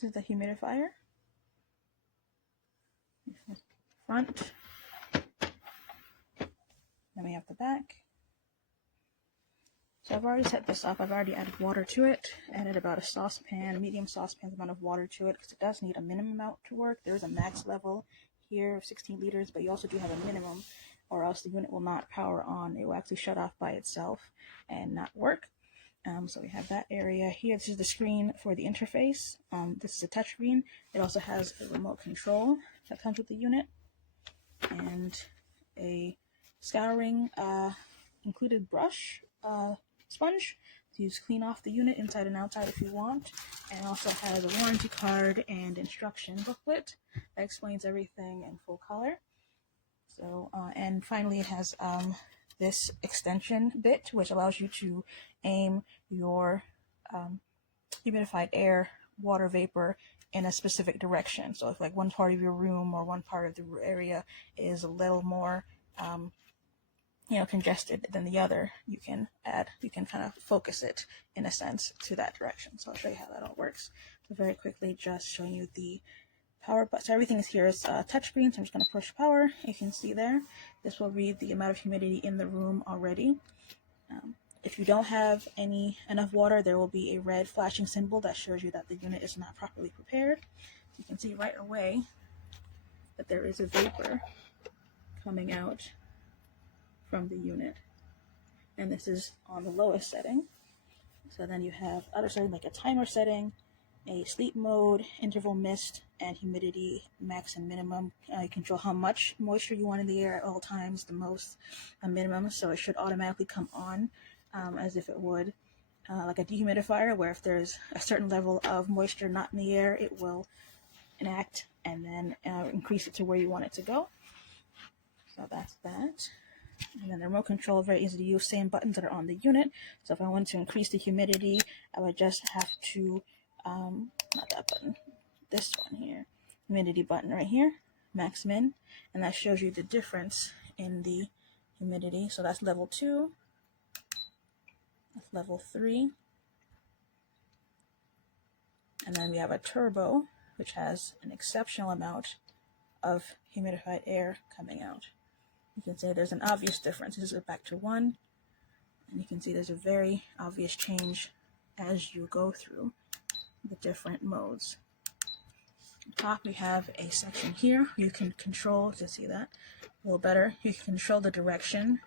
This is the humidifier. Front. Then we have the back. So I've already set this up. I've already added water to it. Added about a saucepan, medium saucepan amount of water to it because it does need a minimum amount to work. There is a max level here of 16 liters, but you also do have a minimum, or else the unit will not power on. It will actually shut off by itself and not work. So we have that area here. This is the screen for the interface. This is a touch screen. It also has a remote control that comes with the unit and a scouring included brush sponge to use clean off the unit inside and outside if you want, and also has a warranty card and instruction booklet that explains everything in full color. So and finally it has this extension bit which allows you to aim your humidified air, water vapor in a specific direction. So if like one part of your room or one part of the area is a little more congested than the other, you can kind of focus it in a sense to that direction. So I'll show you how that all works. So very quickly, just showing you the power button. So everything is here is touchscreen. So I'm just going to push power. You can see there. This will read the amount of humidity in the room already. If you don't have enough water, there will be a red flashing symbol that shows you that the unit is not properly prepared. So you can see right away that there is a vapor coming out from the unit, and this is on the lowest setting. So then you have other settings like a timer setting, a sleep mode, interval mist, and humidity max and minimum. You control how much moisture you want in the air at all times, the most, a minimum, so it should automatically come on as if it would like a dehumidifier, where if there's a certain level of moisture not in the air, it will enact and then increase it to where you want it to go. So that's that. And then the remote control, very easy to use, same buttons that are on the unit. So if I want to increase the humidity, I would just have to, not that button, this one here, humidity button right here, max min, and that shows you the difference in the humidity. So that's level 2, that's level 3, and then we have a turbo, which has an exceptional amount of humidified air coming out. You can say there's an obvious difference. This is back to 1, and you can see there's a very obvious change as you go through the different modes. On top we have a section here you can control to see that a little better. You can control the direction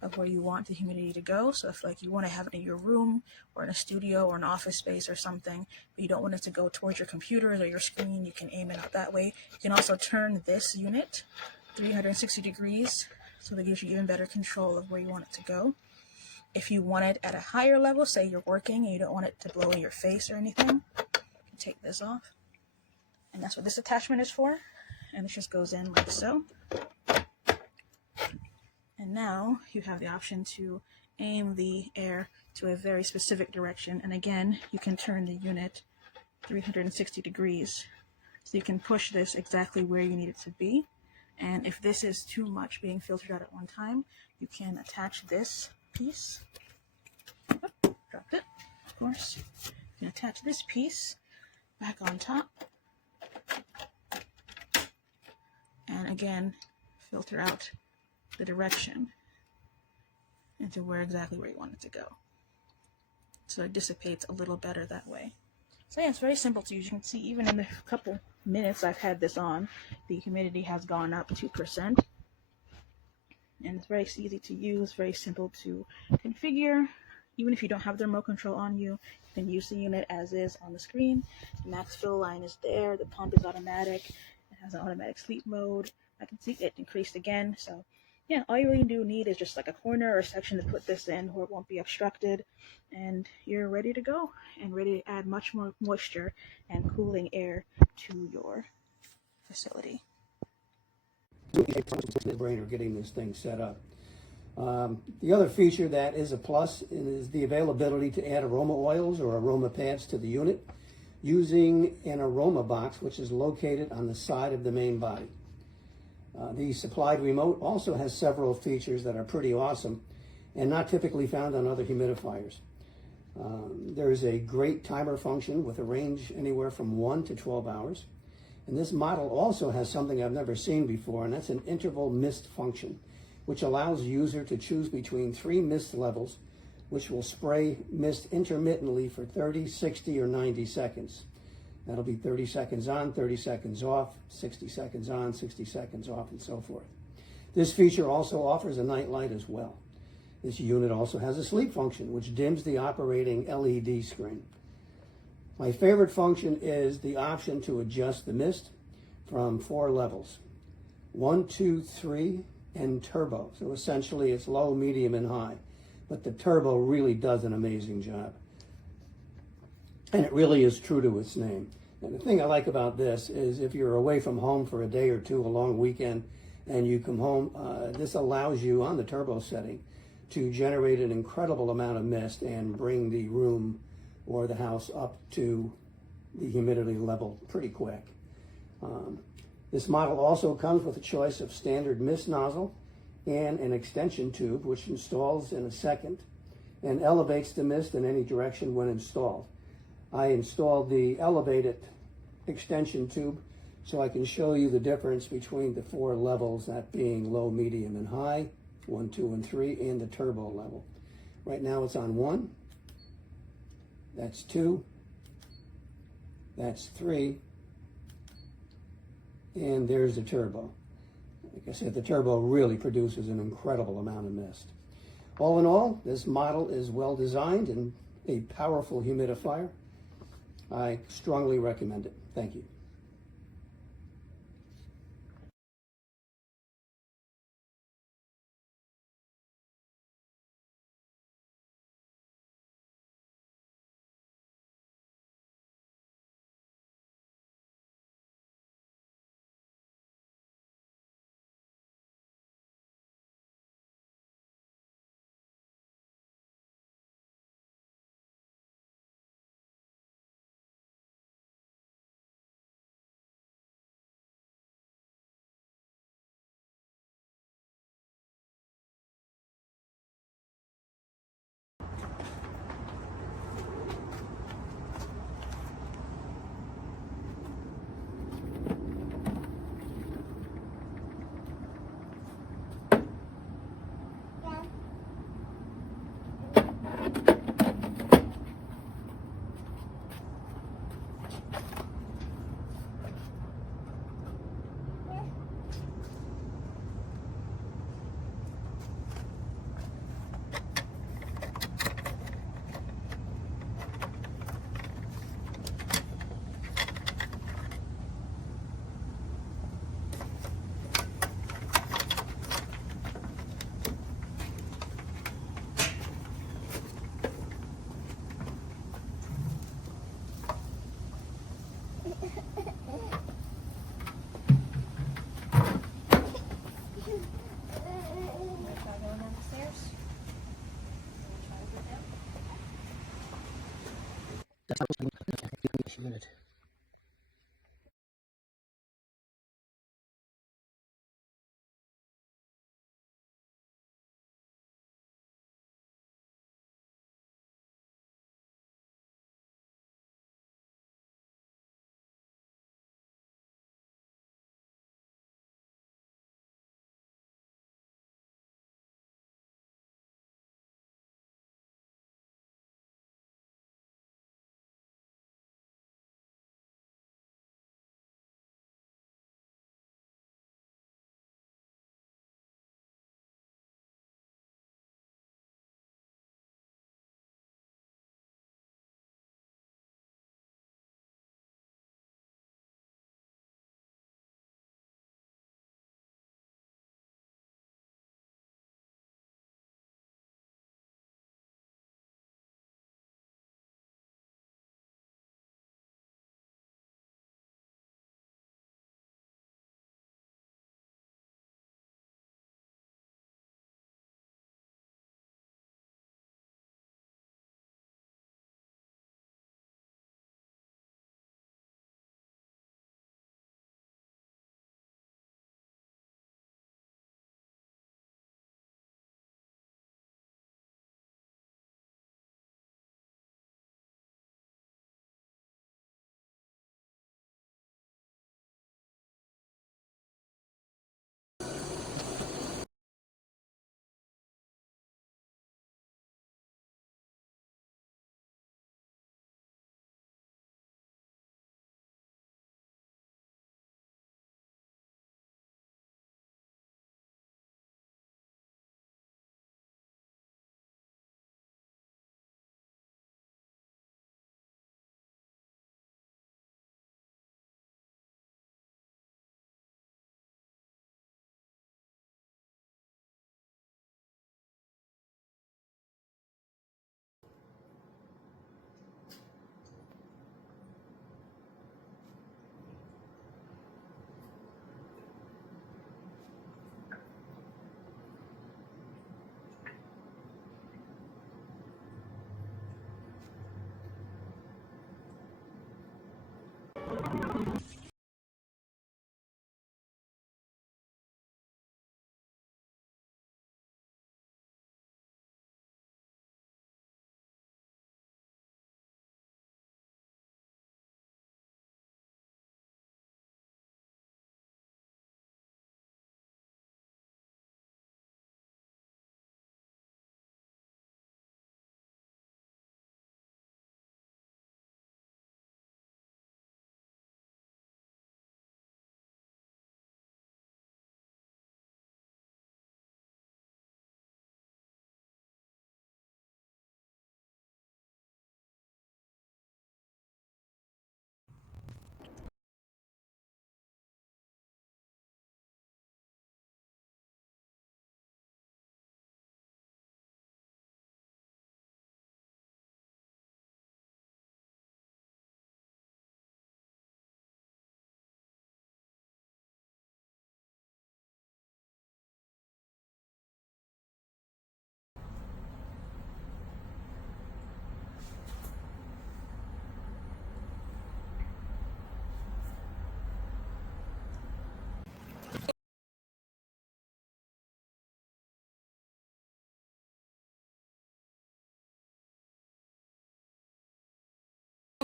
of where you want the humidity to go. So if like you want to have it in your room or in a studio or an office space or something, but you don't want it to go towards your computers or your screen, you can aim it out that way. You can also turn this unit 360 degrees, so that gives you even better control of where you want it to go. If you want it at a higher level, say you're working and you don't want it to blow in your face or anything, you can take this off. And that's what this attachment is for. And it just goes in like so. And now you have the option to aim the air to a very specific direction. And again, you can turn the unit 360 degrees. So you can push this exactly where you need it to be. And if this is too much being filtered out at one time, you can attach this piece. Oh, dropped it, of course. You can attach this piece back on top. And again, filter out the direction into exactly where you want it to go. So it dissipates a little better that way. So yeah, it's very simple to use. You can see even in the couple minutes I've had this on, the humidity has gone up 2%. And it's very easy to use, very simple to configure. Even if you don't have the remote control on you, you can use the unit as is on the screen. The max fill line is there, the pump is automatic, it has an automatic sleep mode. I can see it increased again. So yeah, all you really do need is just like a corner or a section to put this in where it won't be obstructed, and you're ready to go and ready to add much more moisture and cooling air to your facility. Brainer getting this thing set up. The other feature that is a plus is the availability to add aroma oils or aroma pads to the unit using an aroma box, which is located on the side of the main body. The supplied remote also has several features that are pretty awesome and not typically found on other humidifiers. There's a great timer function with a range anywhere from 1 to 12 hours. And this model also has something I've never seen before, and that's an interval mist function, which allows the user to choose between 3 mist levels, which will spray mist intermittently for 30, 60, or 90 seconds. That'll be 30 seconds on, 30 seconds off, 60 seconds on, 60 seconds off, and so forth. This feature also offers a night light as well. This unit also has a sleep function, which dims the operating LED screen. My favorite function is the option to adjust the mist from 4 levels: 1, 2, 3, and turbo. So essentially it's low, medium, and high. But the turbo really does an amazing job. And it really is true to its name. And the thing I like about this is if you're away from home for a day or two, a long weekend, and you come home, this allows you on the turbo setting to generate an incredible amount of mist and bring the room or the house up to the humidity level pretty quick. This model also comes with a choice of standard mist nozzle and an extension tube, which installs in a second and elevates the mist in any direction when installed. I installed the elevated extension tube so I can show you the difference between the 4 levels, that being low, medium, and high, 1, 2, and 3, and the turbo level. Right now it's on 1, that's 2, that's 3, and there's the turbo. Like I said, the turbo really produces an incredible amount of mist. All in all, this model is well designed and a powerful humidifier. I strongly recommend it. Thank you.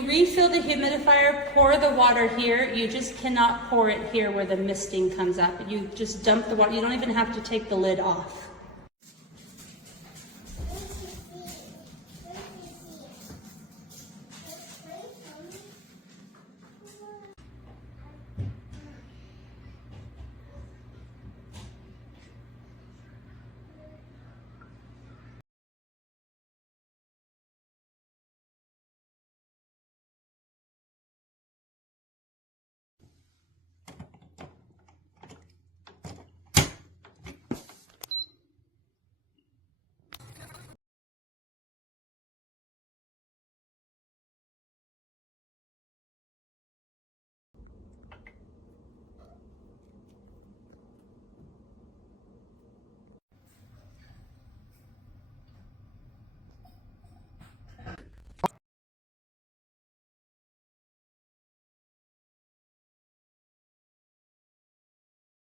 refill the humidifier, pour the water here. You just cannot pour it here where the misting comes up. You just dump the water. You don't even have to take the lid off.